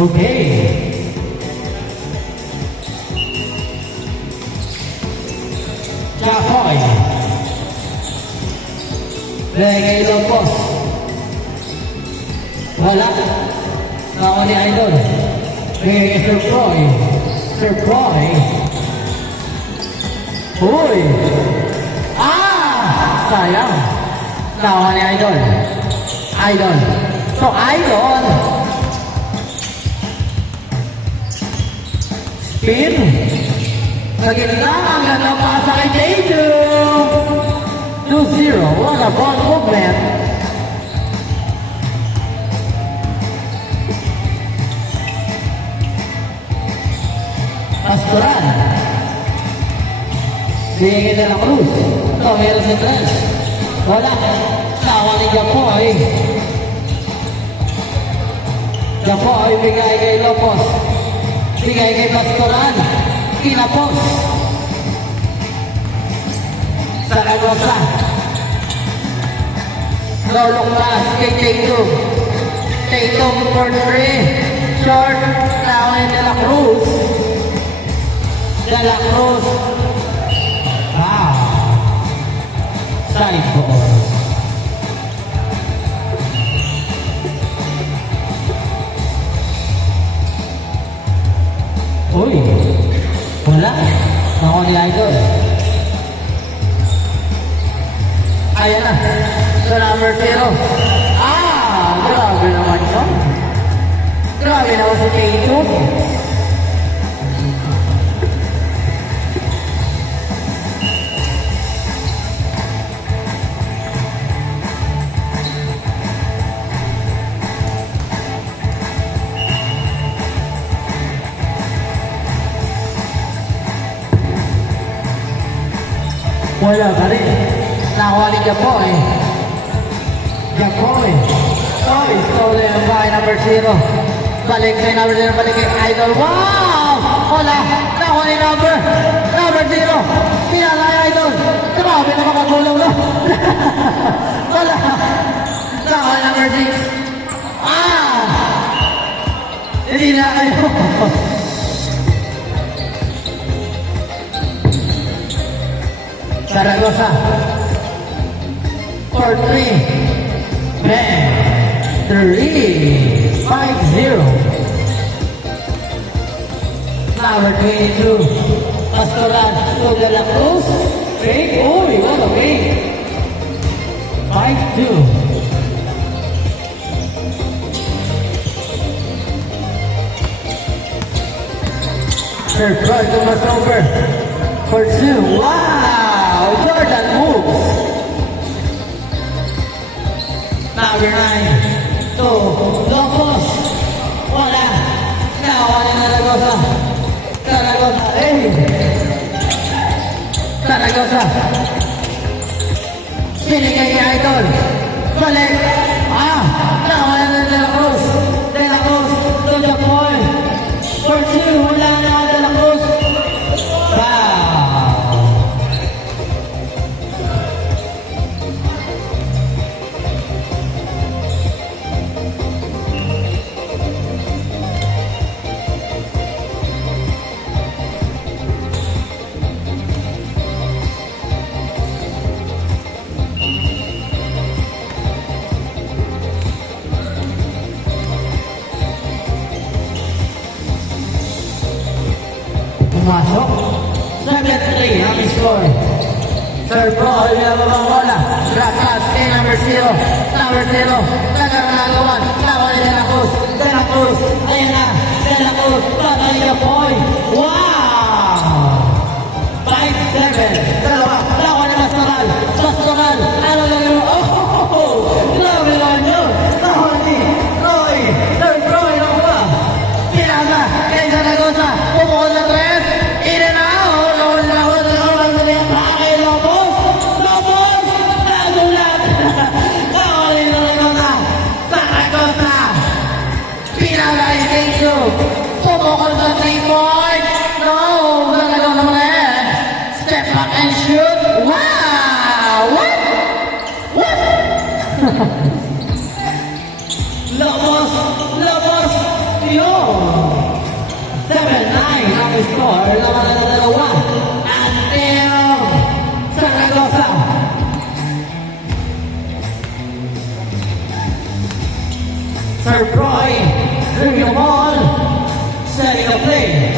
Okay. Jacoy. Reggae Lopos. Wala. Ako ni Idol. Reggae Sir Proy. Sir Proy. Uy. Sayang. Ako ni Idol. Idol. So, Idol. Spin. Sa gitna, ang ganda pa sa kay Teju. 2-0. What a ball movement. Pastoral. Bigay na lang Cruz. Ito, meron si Trent. Wala. Tawa ni Japoy. Japoy, bigay kay Lopos. Bigay kay Pastoral. Kinapos. Saragosa. Lolong class kay Tatum. Tatum for 3. Short. Tawa ni De La Cruz. De La Cruz. Wow. Side ball. Uy. Wala. Ako ni Idol. Ayan na. Sa number 0. Grabe naman yun. Grabe naman si Tatum. Wala ka rin. Nakuha ni Japoy. Japoy. Oy, stolen by number 0. Balik kay number 0. Balik kay Idol. Wow! Wala. Nakuha ni number 0. Pinalay Idol. Grabe na makagulaw na. Wala. Nakuha ni number 6. Hindi na kayo. Saragosa for 3. Man. 3. 5-0. Number 22. Pastoral to De La Cruz. Big. Uy, what a big. 5-2. Third try to Masover for 2. Wow! Jordan moves. Number 9 to Lopos. Wala. Nakuha ni Zaragoza. Zaragoza. Zaragoza. Binigay ni Idol. Balik. Nakuha ni De La Cruz. De La Cruz to Japoy. For 2. Wala na De La Cruz. Pumasok. 7-3 ang score. Third ball, nababang bola. Drop pass kay number 0. Number 0. Nagkakalagawan. Nakuha ni De La Cruz. De La Cruz. Ayan na. De La Cruz. Patay niya boy. Wow! 5-7. Dalawa. Nakuha ni Pastoral. Pastoral. Ano lang yun? Grabe lang yun. Nakuha ni Roy. Third Roy. Nakuha. Pinasa. Kay Zaragoza. Pumukol na 3. In and out. Nakuha ni Lopos. Kay Lopos. Lopos. Nagulat. Nakuha ni Zaragoza. Zaragoza. Pinasa. Ikayo. Pumukol sa 3-point. No. Zaragoza mo na yan. Step back and shoot. Wow. What? Lopos. Union. 7-9 ang score. Laban na dalawa. Until Zaragoza. Sir Troy, bring the ball. Setting the play.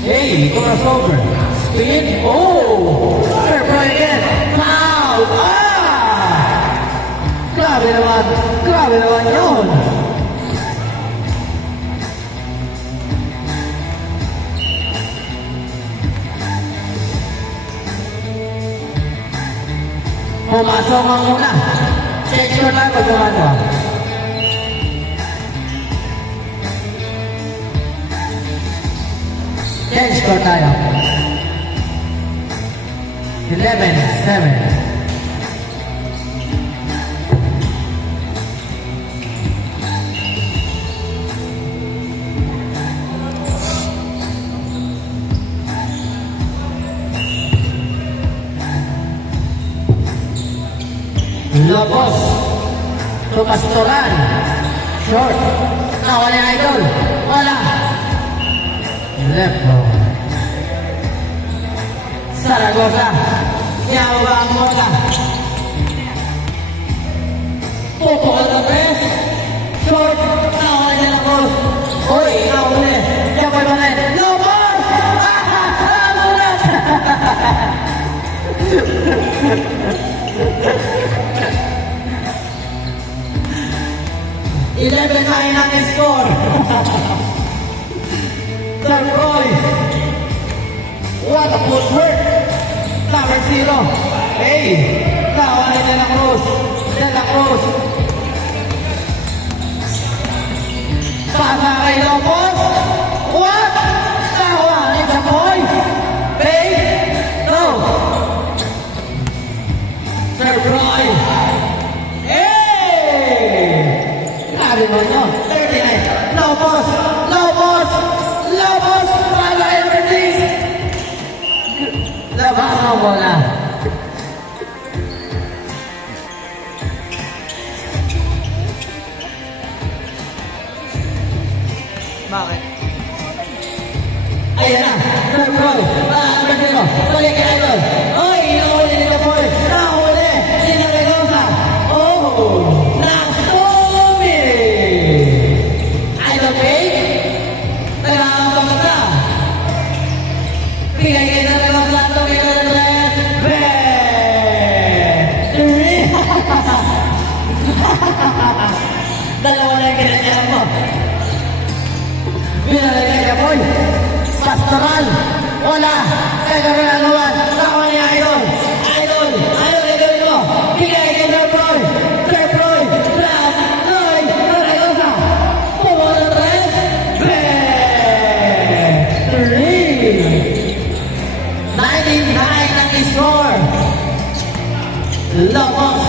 Hey, crossover. Spin. Oh! Sir Troy again. Foul! Grabe naman yun. Pumasok ang muna. Check your lang pag gumagawa. Change score tayo. 11-7. Lobos to Pastoral. Short. Wala yung idol. Wala. Left. Zaragoza. Yawa ang mola. Popo ka na best. Short. Wala niya na boss. Uy, nauli. Yawa ba na yun? Lobos! Namulat! 11-9 ang score. Sir Roy. What a footwork. Number 0. Hey. Tawa ni De La Cruz. De La Cruz. Pasa kay Lopos. What? Tawa ni Chapoy. Hey. No. Sir Roy. Sabi mo nyo, 39. Lobos! Lobos! Lobos! Para everything! Labas mo bola. Bakit? Ayan na! Sir Roy! Ano mo? Balik ka na doon! Oy! Nahuli nito po! Nahuli! Sinaligosa! Oh! Dalawa na yung kinakailan mo. Binalagay ka po. Pastoral. Wala. Kaya gawin ang naman. Tawa niya idol. Idol. Idol ay gawin mo. Bigay kay Sir Proy. Sir Proy. Flat. Noy. Zaragoza. Pumo na 3. Be. 3. 99 ang score. Lopos.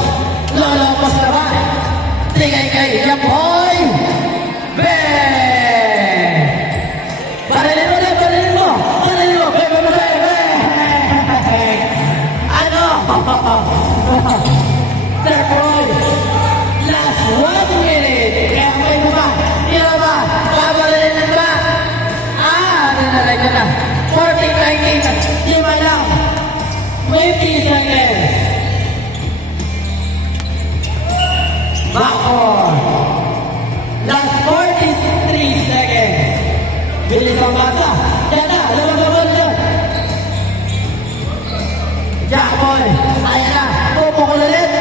Lolopos na ba? Tingay kay Yapoy! Bang! Parilin mo! Parilin mo! Bang! Ano? Sir Roy! Last 1 minute! Kaya may ba? Hindi ba? Paparilin ba? Dinalay ka na. 14-19. Di ba lang? 20 seconds. Backcourt. Last 43 seconds. Bilis ang bata. Yan na. Lumagabon na. Jackboy. Ayan na. Pupukol ulit.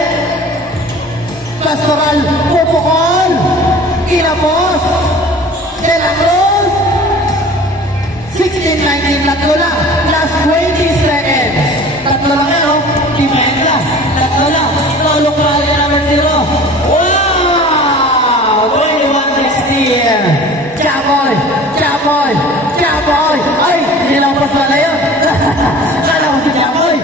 Pastoral. Pupukol. Kinapos. De La Cruz. 16-19. Tatlo lang. Last 20 seconds. Tatlo lang yan, oh. Dimenda. Tatlo lang. Lolok na rin naman 0. Wow! 21-16. Chaboy! Chaboy! Chaboy! Ay! Nilapos na yun. Kala ko si Chaboy.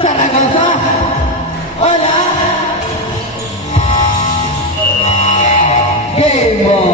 Zaragoza! Hola! Game ball!